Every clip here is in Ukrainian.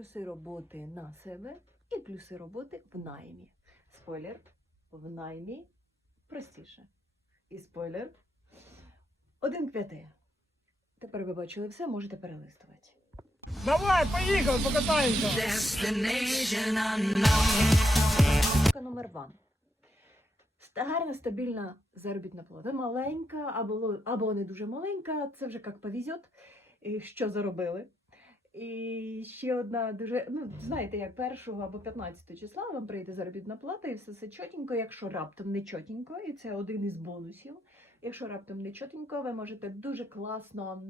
плюси роботи на себе і плюси роботи в наймі. Спойлер, в наймі простіше. І спойлер один к п'яти. Тепер ви бачили все, можете перелистувати. Давай, поїхали, покатаємося. Номер два. Гарна стабільна заробітна плата. Маленька або, або не дуже маленька, це вже як повезет, що заробили. І ще одна дуже, ну, знаєте, як 1 або 15 числа вам прийде заробітна плата, і все це чотенько, якщо раптом не чотенько, і це один із бонусів. Якщо раптом не чотенько, ви можете дуже класно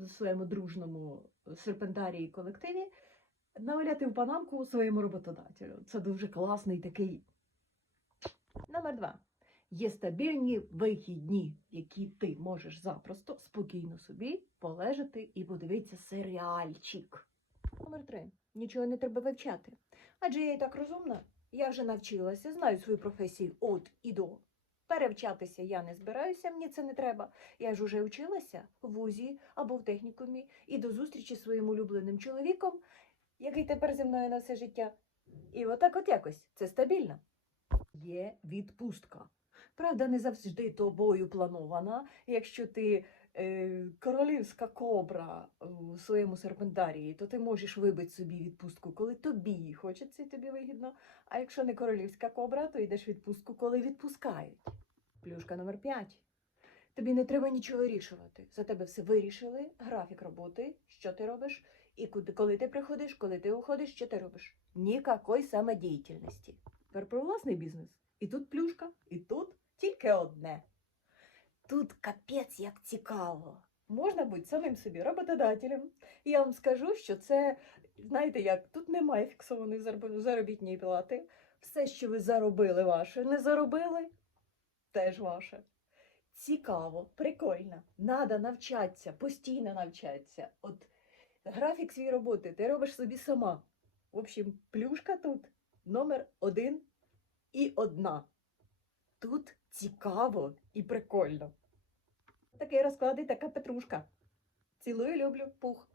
в своєму дружному серпентарії колективі наваляти в панамку своєму роботодателю. Це дуже класний такий. Номер два. Є стабільні вихідні, які ти можеш запросто спокійно собі полежати і подивитися серіальчик. Номер три. Нічого не треба вивчати. Адже я і так розумна. Я вже навчилася, знаю свою професію от і до. Перевчатися я не збираюся, мені це не треба. Я ж уже вчилася в вузі або в технікумі і до зустрічі зі своїм улюбленим чоловіком, який тепер зі мною на все життя. І отак от якось це стабільно. Є відпустка. Правда, не завжди тобою планована. Якщо ти е, королівська кобра у своєму серпентарії, то ти можеш вибити собі відпустку, коли тобі хочеться і тобі вигідно. А якщо не королівська кобра, то йдеш відпустку, коли відпускають. Плюшка номер 5. Тобі не треба нічого вирішувати. За тебе все вирішили, графік роботи, що ти робиш, і куди, коли ти приходиш, коли ти уходиш, що ти робиш. Нікакої самодіяльності. Тепер про власний бізнес. І тут плюшка, і тут тільки одне. Тут капець як цікаво. Можна бути самим собі роботодателем. Я вам скажу, що це, знаєте як, тут немає фіксованої зароб- заробітної плати. Все, що ви заробили ваше, не заробили, теж ваше. Цікаво, прикольно. Надо навчатися, постійно навчатися. От графік свій роботи ти робиш собі сама. В общем, плюшка тут номер один і одна. Тут цікаво і прикольно. Такий розклад і така петрушка. Цілую, люблю, пух.